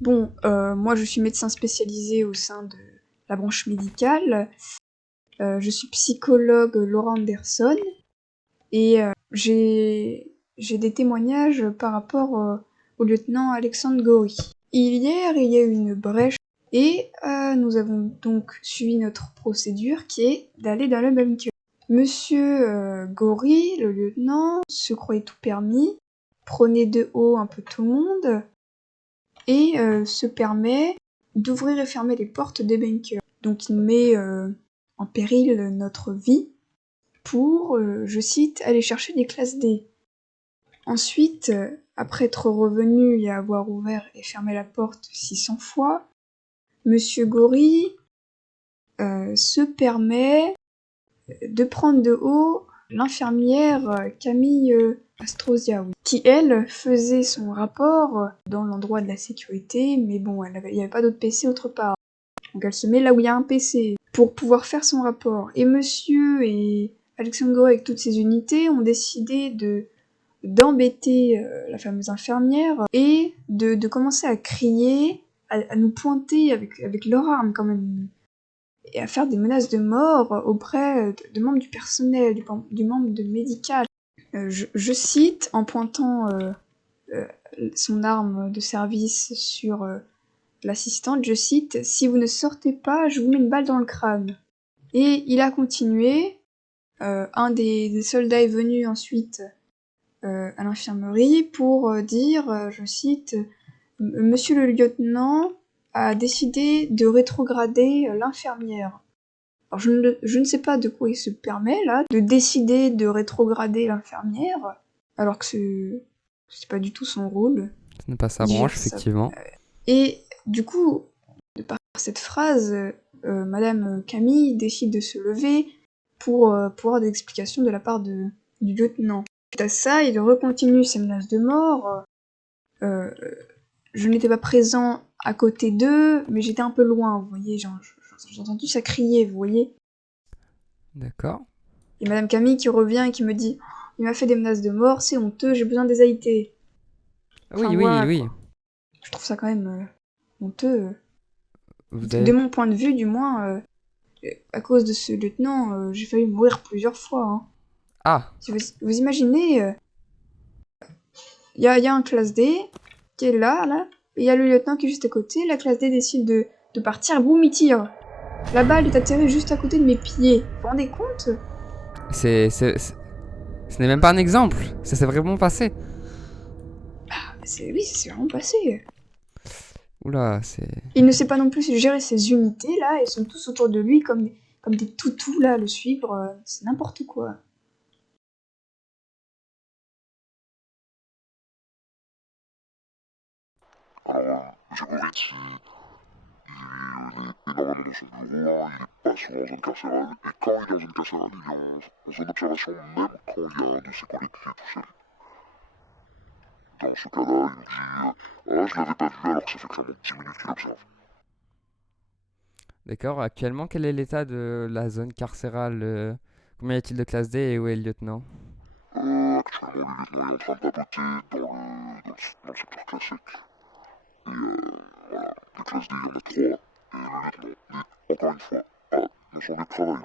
Bon, moi je suis médecin spécialisé au sein de la branche médicale. Je suis psychologue Laura Anderson et j'ai des témoignages par rapport au lieutenant Alexandre Gory. Hier, il y a eu une brèche et nous avons donc suivi notre procédure qui est d'aller dans le bunker. Monsieur Gory, le lieutenant, se croyait tout permis, prenait de haut un peu tout le monde et se permet d'ouvrir et fermer les portes des bunkers. Donc il met en péril notre vie pour, je cite, aller chercher des classes D. Ensuite, après être revenu et avoir ouvert et fermé la porte 600 fois, Monsieur Gory se permet de prendre de haut l'infirmière Camille Astrosia, qui elle faisait son rapport dans l'endroit de la sécurité, mais bon, il n'y avait pas d'autre PC autre part. Donc elle se met là où il y a un PC pour pouvoir faire son rapport. Et monsieur et Alexandre Gory avec toutes ses unités ont décidé d'embêter la fameuse infirmière et de commencer à crier, à nous pointer avec leur arme quand même, et à faire des menaces de mort auprès de membres du personnel, du membre de médical. Je cite, en pointant son arme de service sur l'assistante, je cite « Si vous ne sortez pas, je vous mets une balle dans le crâne ». Et il a continué. Un des soldats est venu ensuite à l'infirmerie pour dire, je cite « Monsieur le lieutenant a décidé de rétrograder l'infirmière ». Alors je ne sais pas de quoi il se permet là, de décider de rétrograder l'infirmière, alors que c'est pas du tout son rôle. Ce n'est pas sa Il branche, gère ça. effectivement. Et du coup, de par cette phrase, Madame Camille décide de se lever pour avoir des explications de la part du lieutenant. Suite à ça, il recontinue ses menaces de mort. Je n'étais pas présent à côté d'eux, mais j'étais un peu loin, vous voyez, j'ai entendu ça crier, vous voyez. D'accord. Et Madame Camille qui revient et qui me dit « Il m'a fait des menaces de mort, c'est honteux, j'ai besoin des AIT. » Enfin Oui, oui, voilà, oui. quoi. Je trouve ça quand même honteux. Vous De avez... mon point de vue, du moins, à cause de ce lieutenant, j'ai failli mourir plusieurs fois. Hein. Ah, Si vous imaginez, y a un classe D qui est là, et il y a le lieutenant qui est juste à côté. La classe D décide de partir, boum, il tire. La balle est atterrée juste à côté de mes pieds. Vous vous rendez compte? ce n'est même pas un exemple. Ça s'est vraiment passé. Oui, c'est vraiment passé. Oula, c'est... Il ne sait pas non plus gérer ses unités, là. Ils sont tous autour de lui comme des toutous, là, à le suivre. C'est n'importe quoi. Alors, Monsieur Goretz, il est énormément dans son bureau, il est pas souvent en zone carcérale, et quand il est en zone carcérale, il est en zone d'observation, même quand il y a un de ses collègues qui est tout seul. Dans ce cas-là, il me dit ah, je l'avais pas vu alors que ça fait clairement 10 minutes qu'il observe. D'accord. Actuellement, quel est l'état de la zone carcérale? Combien y a-t-il de classe D et où est le lieutenant? Actuellement, le lieutenant est en train de tapoter dans le secteur classique. Et voilà, les classes D, il y en a 3, et le lieutenant est encore une fois dans son lieu de travail.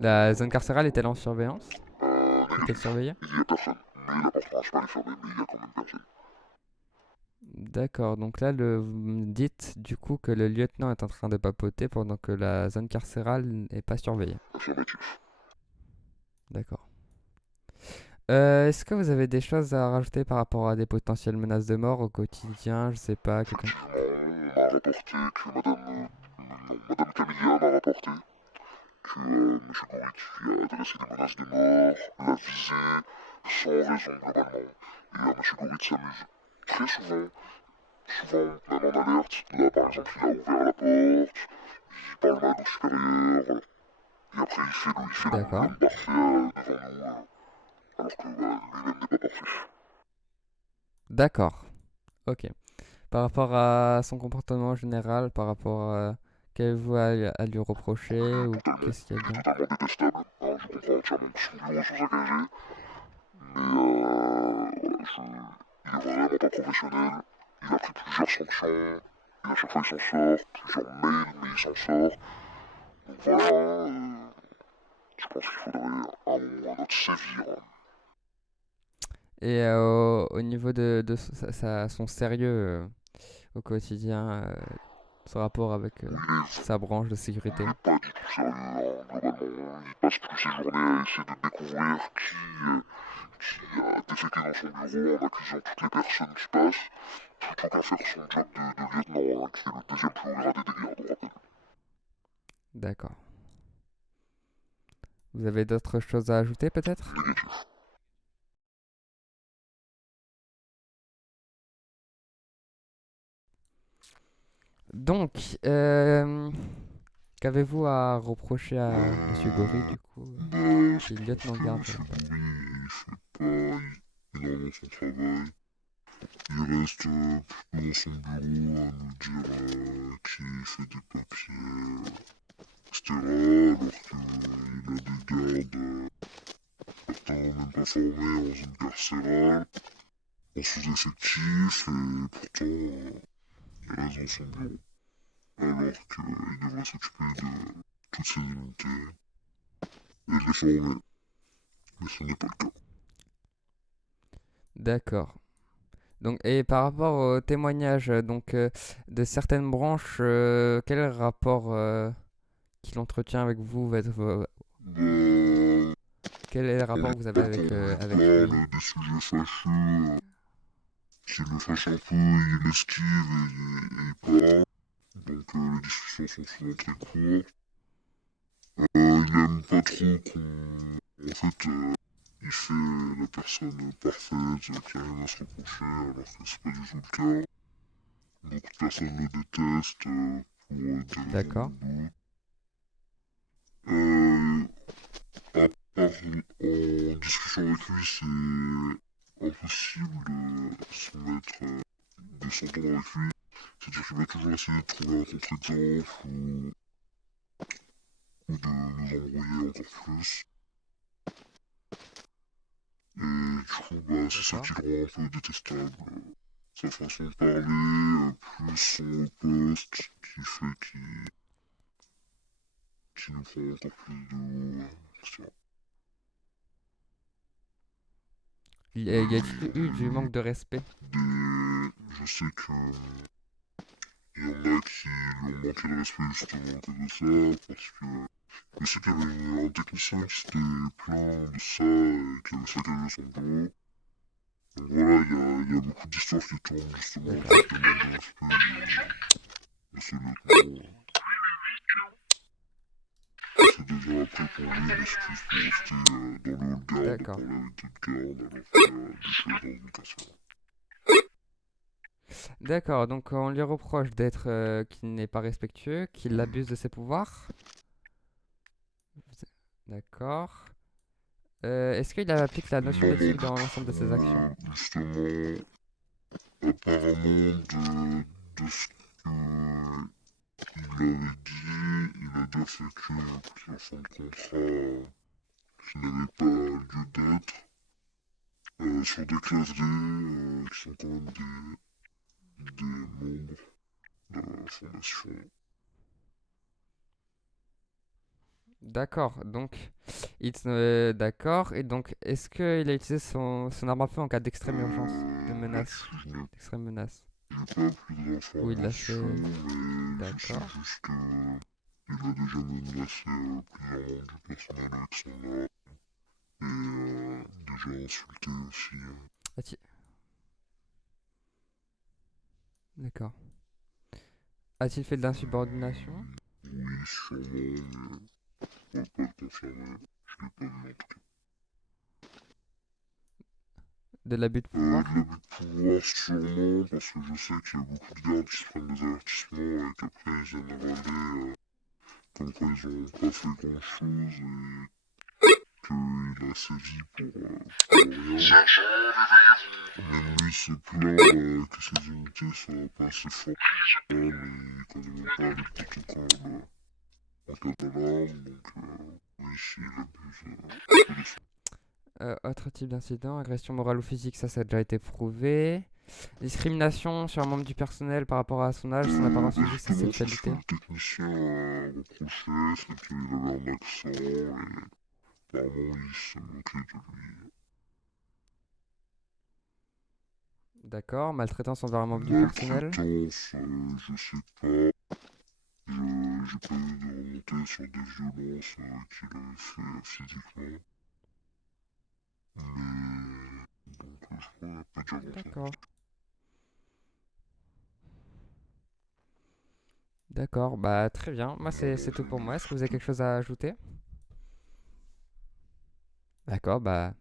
La zone carcérale est-elle en surveillance? Est-elle Négatif. surveillée? Il n'y a personne. Mais l'appartement, je peux pas les fermer, mais il y a quand même personne. D'accord, donc là, vous me dites du coup que le lieutenant est en train de papoter pendant que la zone carcérale n'est pas surveillée. Affirmatif. D'accord. Est-ce que vous avez des choses à rajouter par rapport à des potentielles menaces de mort au quotidien? Je sais pas, quelqu'un. Effectivement, on m'a rapporté que Madame Camilla m'a rapporté que M. Gouric lui a adressé des menaces de mort, l'a visé sans raison globalement. Et M. Gouric s'amuse très souvent même en alerte. Là par exemple il a ouvert la porte, il parle mal au supérieur, voilà. Et après il fait le D'accord. homme parfait devant nous, alors que lui-même n'est pas parfait. D'accord. Ok. Par rapport à son comportement général, par rapport à qu'avez-vous à lui reprocher ou qu'est-ce qu'il y a Il est bien? totalement détestable, hein, je comprends entièrement que son bureau soit saccagé, mais voilà, il est vraiment pas professionnel. Il a pris plusieurs sanctions, et à chaque fois il s'en sort, plusieurs mails, mais il s'en sort. Donc voilà, je pense qu'il faudrait à un moment ou à un autre sévir. Et au niveau de son sérieux au quotidien, son rapport avec sa branche de Il sécurité. n'est pas du tout sérieux, hein, globalement. Il passe toutes ses journées à essayer de découvrir qui a déféqué dans son bureau en accusant toutes les personnes qui passent, plutôt qu'à faire son job de lieutenant, hein, qui est le deuxième plus haut gradé des gardes, on rappelle. D'accord. Vous avez d'autres choses à ajouter peut-être? Négatif. Donc, qu'avez-vous à reprocher à Monsieur Gori du coup, Je qui est pense lieutenant que garde? M. Goury, il fait pas énormément son travail. Il reste plutôt dans son bureau à nous dire qu'il fait des papiers, etc. Alors qu'il a des gardes, certains même pas formés en zone carcérale, en sous-effectif, et pourtant il reste dans son bureau. Alors qu'il devrait s'occuper de toutes ces unités et de les former. Mais ce n'est pas le cas. D'accord. Donc, et par rapport au témoignage de certaines branches, quel est le rapport qu'il entretient avec vous? Bah, Quel est le quand rapport que vous avez on lui avec lui? parle des sujets fâcheux, qui le fâche un peu, il esquive et il parle. Donc les discussions sont souvent très courtes. Il aime pas trop qu'on... En fait, il fait la personne parfaite, qui a rien à se reprocher, alors que c'est pas du tout le cas. Beaucoup de personnes le détestent pour des raisons D'accord. de doute. Euh, à part en discussion avec lui, c'est impossible de se mettre descendant avec lui. C'est-à-dire qu'il va toujours essayer de trouver un contre-exemple ou de nous embrouiller encore plus. Et du coup, bah, c'est ça D'accord. qui le rend un peu détestable. Sa façon de parler, plus son poste qui fait qu'il nous prend encore plus de haut, etc. Y a-t-il eu du manque de respect? Je sais que il y en a qui lui ont manqué de respect justement à cause de ça, parce que je sais qu'il y avait un technicien qui s'était plaint de ça et qui avait saccagé son bureau. Donc voilà, il y a beaucoup d'histoires qui tournent justement D'accord. autour du manque de respect de ce lieutenant. C'est déjà après pour lui une excuse pour rester dans le haut de garde, D'accord. parler avec d'autres gardes, alors qu'il y a des choses dans une casserole. D'accord, donc on lui reproche d'être qu'il n'est pas respectueux, qu'il abuse de ses pouvoirs. D'accord. Est-ce qu'il applique la notion Non, non, d'éthique du dans l'ensemble de tout. ses actions? Justement, apparemment, de ce qu'il avait dit, il a déjà fait plusieurs fins de contrat qui n'avaient pas lieu d'être, sur des classes D, qui sont quand même des membres de la fondation. D'accord, donc, d'accord, et donc, est-ce qu'il a utilisé son arme à feu en cas d'extrême urgence, de menace, Je n'ai d'extrême menace? pas plus Ou il l'a d'informations, fait... mais je sais D'accord. juste qu'il a déjà menacé plusieurs membres du personnel avec son arme et déjà insulté aussi. A-t-il- D'accord. A-t-il fait de l'insubordination? Oui, sûrement, mais je ne peux pas le confirmer. Je l'ai pas vu en tout cas. De l'abus de De pouvoir? l'abus de pouvoir, sûrement, parce que je sais qu'il y a beaucoup de gardes qui se prennent des avertissements et qu'après ils viennent râler comme quoi ils ont pas fait grand chose et qu'il a sévi pour rien. Même lui se plaint que ses unités soient pas assez fortes et il connaît même pas les protocoles en cas d'alarme, donc oui, s'il abuse un peu de son. Autre type d'incident, agression morale ou physique, ça a déjà été prouvé. Discrimination sur un membre du personnel par rapport à son âge, son apparence physique, sa Justement, c'est ce que sexualité. le technicien reprochait, c'est qu'il avait un accent et apparemment il se moquait de lui. D'accord, maltraitance envers un membre du personnel. Maltraitance, je sais pas. J'ai pas eu de remontée sur des violences qu'il avait fait physiquement. Mais donc je pourrais pas dire grand-chose. D'accord. D'accord, bah très bien. Moi, c'est tout pour moi. Est-ce que vous avez quelque chose à ajouter? D'accord, bah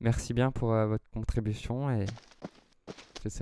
merci bien pour votre contribution et j'essaierai